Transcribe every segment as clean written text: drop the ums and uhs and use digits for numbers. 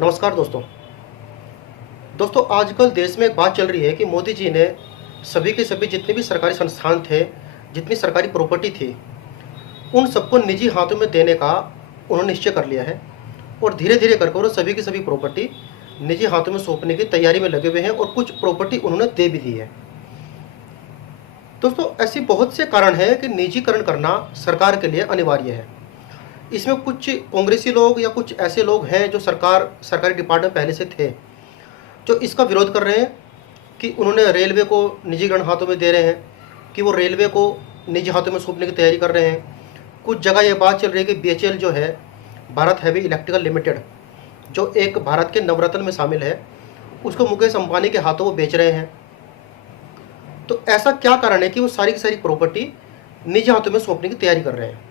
नमस्कार दोस्तों। आजकल देश में एक बात चल रही है कि मोदी जी ने सभी के सभी जितने भी सरकारी संस्थान थे, जितनी सरकारी प्रॉपर्टी थी, उन सबको निजी हाथों में देने का उन्होंने निश्चय कर लिया है और धीरे-धीरे कर वो सभी की सभी प्रॉपर्टी निजी हाथों में सौंपने की तैयारी में लगे हुए हैं और कुछ प्रॉपर्टी उन्होंने दे भी दी है। दोस्तों, ऐसी बहुत से कारण हैं कि निजीकरण करना सरकार के लिए अनिवार्य है। इसमें कुछ कांग्रेसी लोग या कुछ ऐसे लोग हैं जो सरकारी डिपार्टमेंट पहले से थे, जो इसका विरोध कर रहे हैं कि उन्होंने रेलवे को निजीकरण हाथों में दे रहे हैं, कि वो रेलवे को निजी हाथों में सौंपने की तैयारी कर रहे हैं। कुछ जगह ये बात चल रही है कि बीएचईएल जो है, भारत हैवी इलेक्ट्रिकल लिमिटेड, जो एक भारत के नवरत्न में शामिल है, उसको मुकेश अंबानी के हाथों वो बेच रहे हैं। तो ऐसा क्या कारण है कि वो सारी की सारी प्रॉपर्टी निजी हाथों में सौंपने की तैयारी कर रहे हैं?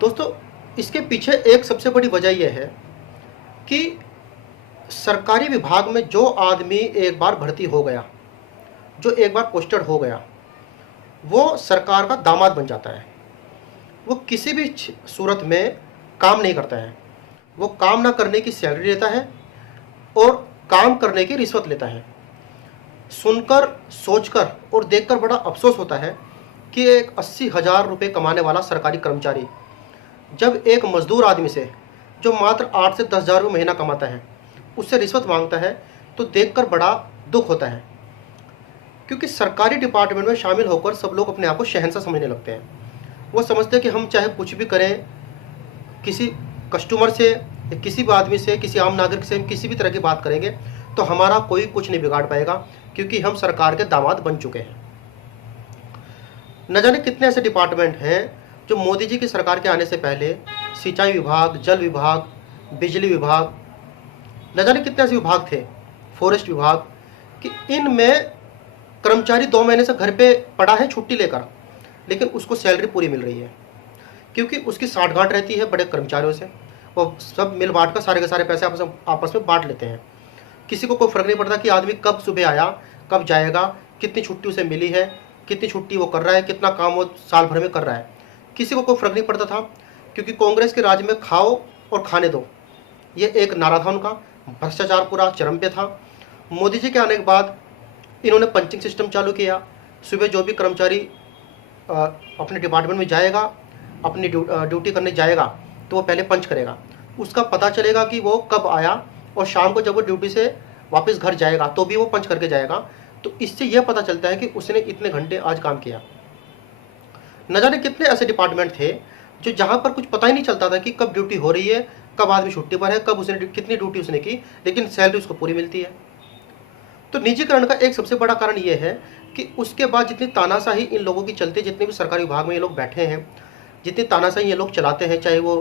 दोस्तों, इसके पीछे एक सबसे बड़ी वजह यह है कि सरकारी विभाग में जो आदमी एक बार भर्ती हो गया, जो एक बार पोस्टेड हो गया, वो सरकार का दामाद बन जाता है। वो किसी भी सूरत में काम नहीं करता है। वो काम ना करने की सैलरी लेता है और काम करने की रिश्वत लेता है। सुनकर, सोचकर और देखकर बड़ा अफसोस होता है कि एक 80,000 रुपये कमाने वाला सरकारी कर्मचारी जब एक मजदूर आदमी से, जो मात्र 8 से 10,000 रुपये महीना कमाता है, उससे रिश्वत मांगता है, तो देखकर बड़ा दुख होता है। क्योंकि सरकारी डिपार्टमेंट में शामिल होकर सब लोग अपने आप को शहंशाह समझने लगते हैं। वो समझते हैं कि हम चाहे कुछ भी करें, किसी कस्टमर से, किसी भी आदमी से, किसी आम नागरिक से हम किसी भी तरह की बात करेंगे तो हमारा कोई कुछ नहीं बिगाड़ पाएगा, क्योंकि हम सरकार के दामाद बन चुके हैं। न जाने कितने ऐसे डिपार्टमेंट हैं जो मोदी जी की सरकार के आने से पहले सिंचाई विभाग, जल विभाग, बिजली विभाग, न जाने कितने ऐसे विभाग थे, फॉरेस्ट विभाग, कि इनमें कर्मचारी 2 महीने से घर पे पड़ा है छुट्टी लेकर, लेकिन उसको सैलरी पूरी मिल रही है, क्योंकि उसकी साठगांठ रहती है बड़े कर्मचारियों से। वो सब मिल बांट कर सारे के सारे पैसे आपस में बांट लेते हैं। किसी को कोई फर्क नहीं पड़ता कि आदमी कब सुबह आया, कब जाएगा, कितनी छुट्टी उसे मिली है, कितनी छुट्टी वो कर रहा है, कितना काम वो साल भर में कर रहा है। किसी को कोई फर्क नहीं पड़ता था, क्योंकि कांग्रेस के राज में खाओ और खाने दो, ये एक नारा था उनका। भ्रष्टाचार पूरा चरम पे था। मोदी जी के आने के बाद इन्होंने पंचिंग सिस्टम चालू किया। सुबह जो भी कर्मचारी अपने डिपार्टमेंट में जाएगा, अपनी ड्यूटी करने जाएगा, तो वो पहले पंच करेगा। उसका पता चलेगा कि वो कब आया, और शाम को जब वो ड्यूटी से वापस घर जाएगा तो भी वो पंच करके जाएगा। तो इससे यह पता चलता है कि उसने इतने घंटे आज काम किया। न जाने कितने ऐसे डिपार्टमेंट थे जो जहाँ पर कुछ पता ही नहीं चलता था कि कब ड्यूटी हो रही है, कब आदमी छुट्टी पर है, कब उसने कितनी ड्यूटी उसने की, लेकिन सैलरी उसको पूरी मिलती है। तो निजीकरण का एक सबसे बड़ा कारण ये है कि उसके बाद जितनी तानाशाही इन लोगों की चलती है, जितने भी सरकारी विभाग में ये लोग बैठे हैं, जितनी तानाशाही ये लोग चलाते हैं, चाहे वो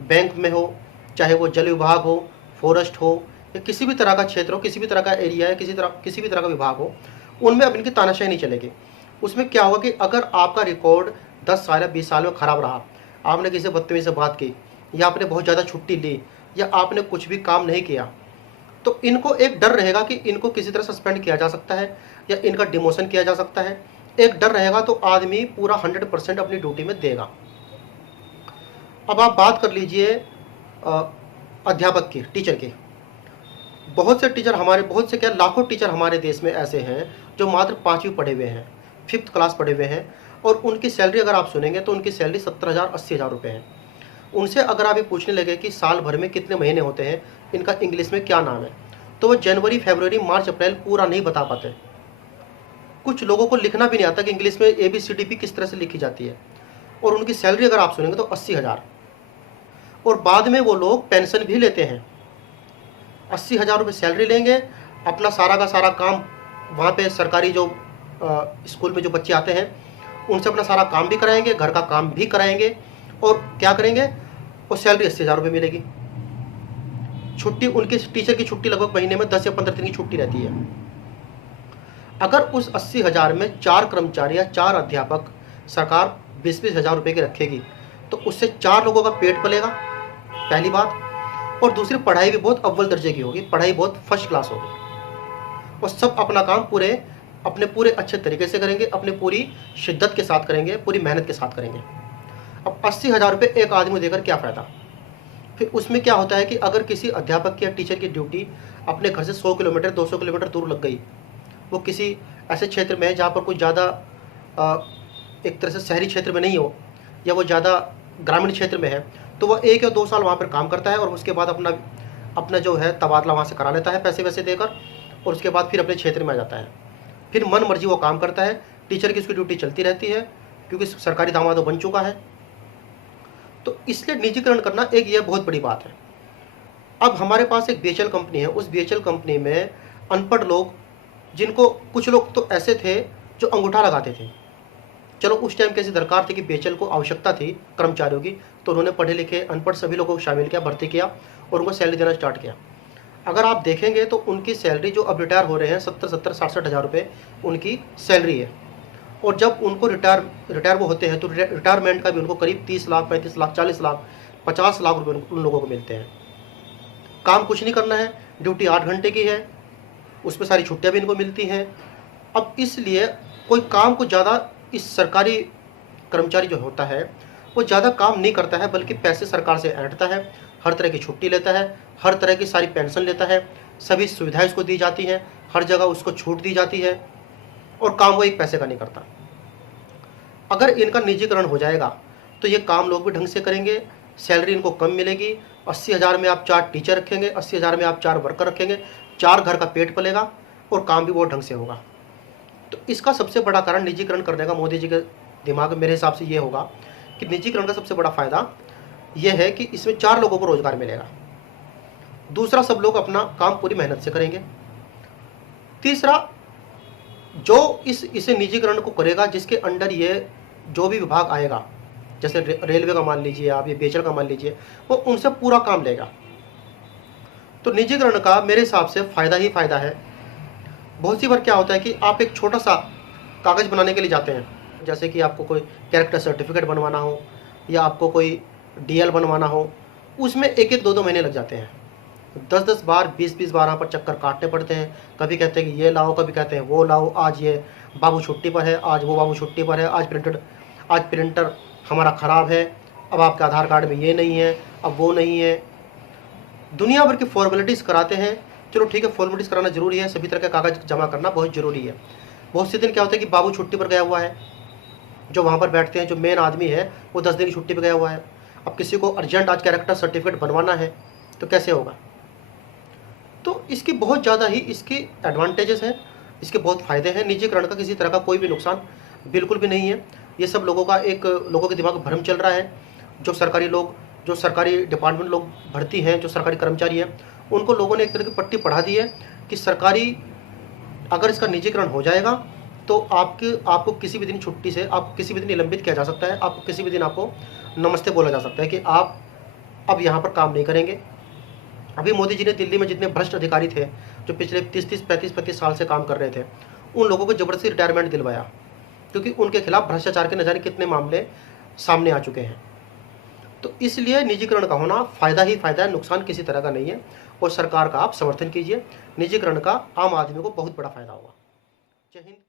बैंक में हो, चाहे वो जल विभाग हो, फॉरेस्ट हो, या किसी भी तरह का क्षेत्र हो, किसी भी तरह का एरिया है, किसी भी तरह का विभाग हो, उनमें अब इनकी तानाशाही नहीं चलेगी। उसमें क्या होगा कि अगर आपका रिकॉर्ड 10 साल या 20 साल में ख़राब रहा, आपने किसी बदतमीज़ी से बात की, या आपने बहुत ज़्यादा छुट्टी ली, या आपने कुछ भी काम नहीं किया, तो इनको एक डर रहेगा कि इनको किसी तरह सस्पेंड किया जा सकता है या इनका डिमोशन किया जा सकता है। एक डर रहेगा, तो आदमी पूरा 100% अपनी ड्यूटी में देगा। अब आप बात कर लीजिए अध्यापक की, टीचर की। बहुत से क्या लाखों टीचर हमारे देश में ऐसे हैं जो मात्र 5वीं पढ़े हुए हैं, 5th क्लास पढ़े हुए हैं, और उनकी सैलरी अगर आप सुनेंगे तो उनकी सैलरी 70,000 80,000 रुपये है। उनसे अगर आप ये पूछने लगे कि साल भर में कितने महीने होते हैं, इनका इंग्लिश में क्या नाम है, तो वो जनवरी, फरवरी, मार्च, अप्रैल पूरा नहीं बता पाते। कुछ लोगों को लिखना भी नहीं आता कि इंग्लिश में ABCD किस तरह से लिखी जाती है। और उनकी सैलरी अगर आप सुनेंगे तो 80,000, और बाद में वो लोग पेंशन भी लेते हैं। 80,000 रुपये सैलरी लेंगे, अपना सारा का सारा काम वहाँ पे सरकारी जो स्कूल में जो बच्चे आते हैं उनसे अपना सारा काम भी कराएंगे, घर का काम भी कराएंगे, और क्या करेंगे, और सैलरी 80,000 रुपये मिलेगी। छुट्टी, उनकी टीचर की छुट्टी लगभग महीने में 10 या 15 दिन की छुट्टी रहती है। अगर उस 80,000 में 4 कर्मचारी या 4 अध्यापक सरकार 20-20 हज़ार रुपये की रखेगी, तो उससे 4 लोगों का पेट पलेगा, पहली बात। और दूसरी, पढ़ाई भी बहुत अव्वल दर्जे की होगी, पढ़ाई बहुत फर्स्ट क्लास होगी, और सब अपना काम अपने पूरे अच्छे तरीके से करेंगे, अपने पूरी शिद्दत के साथ करेंगे, पूरी मेहनत के साथ करेंगे। अब 80,000 रुपये एक आदमी देकर क्या फ़ायदा? फिर उसमें क्या होता है कि अगर किसी अध्यापक या टीचर की ड्यूटी अपने घर से 100 किलोमीटर 200 किलोमीटर दूर लग गई, वो किसी ऐसे क्षेत्र में है जहाँ पर कुछ ज़्यादा एक तरह से शहरी क्षेत्र में नहीं हो, या वो ज़्यादा ग्रामीण क्षेत्र में है, तो वह 1 या 2 साल वहाँ पर काम करता है और उसके बाद अपना अपना जो है तबादला वहाँ से करा लेता है पैसे वैसे देकर, और उसके बाद फिर अपने क्षेत्र में आ जाता है। फिर मन मर्जी वो काम करता है, टीचर की उसकी ड्यूटी चलती रहती है क्योंकि सरकारी दामादो बन चुका है। तो इसलिए निजीकरण करना एक ये बहुत बड़ी बात है। अब हमारे पास एक बीएचईएल कंपनी है, उस बीएचईएल कंपनी में अनपढ़ लोग, जिनको कुछ लोग तो ऐसे थे जो अंगूठा लगाते थे। चलो उस टाइम कैसी दरकार थी कि बीएचईएल को आवश्यकता थी कर्मचारियों की, तो उन्होंने पढ़े लिखे अनपढ़ सभी लोगों को शामिल किया, भर्ती किया और उनको सैलरी देना स्टार्ट किया। अगर आप देखेंगे तो उनकी सैलरी जो अब रिटायर हो रहे हैं 70-70 60-60 हज़ार रुपये उनकी सैलरी है। और जब उनको रिटायर वो होते हैं तो रिटायरमेंट का भी उनको करीब 30 लाख 35 लाख 40 लाख 50 लाख रुपये उन लोगों को मिलते हैं। काम कुछ नहीं करना है, ड्यूटी 8 घंटे की है, उसमें सारी छुट्टियां भी इनको मिलती हैं। अब इसलिए कोई काम को ज़्यादा इस सरकारी कर्मचारी जो होता है वो ज़्यादा काम नहीं करता है, बल्कि पैसे सरकार से ऐंठता है, हर तरह की छुट्टी लेता है, हर तरह की सारी पेंशन लेता है, सभी सुविधाएं उसको दी जाती हैं, हर जगह उसको छूट दी जाती है, और काम वो एक पैसे का नहीं करता। अगर इनका निजीकरण हो जाएगा तो ये काम लोग भी ढंग से करेंगे, सैलरी इनको कम मिलेगी। 80,000 में आप 4 टीचर रखेंगे, 80,000 में आप 4 वर्कर रखेंगे, 4 घर का पेट पलेगा और काम भी बहुत ढंग से होगा। तो इसका सबसे बड़ा कारण निजीकरण करने का मोदी जी के दिमाग में मेरे हिसाब से ये होगा कि निजीकरण का सबसे बड़ा फायदा यह है कि इसमें 4 लोगों को रोजगार मिलेगा। दूसरा, सब लोग अपना काम पूरी मेहनत से करेंगे। तीसरा, जो इसे निजीकरण को करेगा, जिसके अंडर ये जो भी विभाग आएगा, जैसे रेलवे का मान लीजिए आप, ये बीएचईएल का मान लीजिए, वो उनसे पूरा काम लेगा। तो निजीकरण का मेरे हिसाब से फ़ायदा ही फ़ायदा है। बहुत सी बार क्या होता है कि आप एक छोटा सा कागज़ बनाने के लिए जाते हैं, जैसे कि आपको कोई कैरेक्टर सर्टिफिकेट बनवाना हो या आपको कोई डीएल बनवाना हो, उसमें 1-1 2-2 महीने लग जाते हैं। 10-10 बार 20-20 बार यहाँ पर चक्कर काटने पड़ते हैं। कभी कहते हैं कि ये लाओ, कभी कहते हैं वो लाओ, आज ये बाबू छुट्टी पर है, आज वो बाबू छुट्टी पर है, आज प्रिंटर हमारा ख़राब है, अब आपके आधार कार्ड में ये नहीं है, अब वो नहीं है। दुनिया भर की फॉर्मेलिटीज़ कराते हैं। चलो ठीक है, फॉर्मेलिटीज़ कराना ज़रूरी है, सभी तरह के कागज़ जमा करना बहुत ज़रूरी है। बहुत से दिन क्या होता है कि बाबू छुट्टी पर गया हुआ है, जो वहाँ पर बैठते हैं, जो मेन आदमी है वो 10 दिन की छुट्टी पर गया हुआ है। अब किसी को अर्जेंट आज कैरेक्टर सर्टिफिकेट बनवाना है तो कैसे होगा? तो इसकी बहुत ज़्यादा ही इसकी एडवांटेजेस हैं, इसके बहुत फ़ायदे हैं। निजीकरण का किसी तरह का कोई भी नुकसान बिल्कुल भी नहीं है। ये सब लोगों के दिमाग में भ्रम चल रहा है। जो सरकारी डिपार्टमेंट लोग भर्ती हैं, जो सरकारी कर्मचारी हैं, उनको लोगों ने एक तरह की पट्टी पढ़ा दी है कि सरकारी अगर इसका निजीकरण हो जाएगा तो आपको किसी भी दिन छुट्टी से, आप किसी भी दिन निलंबित किया जा सकता है, आपको किसी भी दिन आपको नमस्ते बोला जा सकता है कि आप अब यहाँ पर काम नहीं करेंगे। अभी मोदी जी ने दिल्ली में जितने भ्रष्ट अधिकारी थे, जो पिछले 30-30 35-35 साल से काम कर रहे थे, उन लोगों को ज़बरदस्ती रिटायरमेंट दिलवाया, क्योंकि उनके खिलाफ भ्रष्टाचार के न जाने कितने मामले सामने आ चुके हैं। तो इसलिए निजीकरण का होना फ़ायदा ही फ़ायदा है, नुकसान किसी तरह का नहीं है। और सरकार का आप समर्थन कीजिए, निजीकरण का आम आदमी को बहुत बड़ा फ़ायदा होगा। जय हिंद।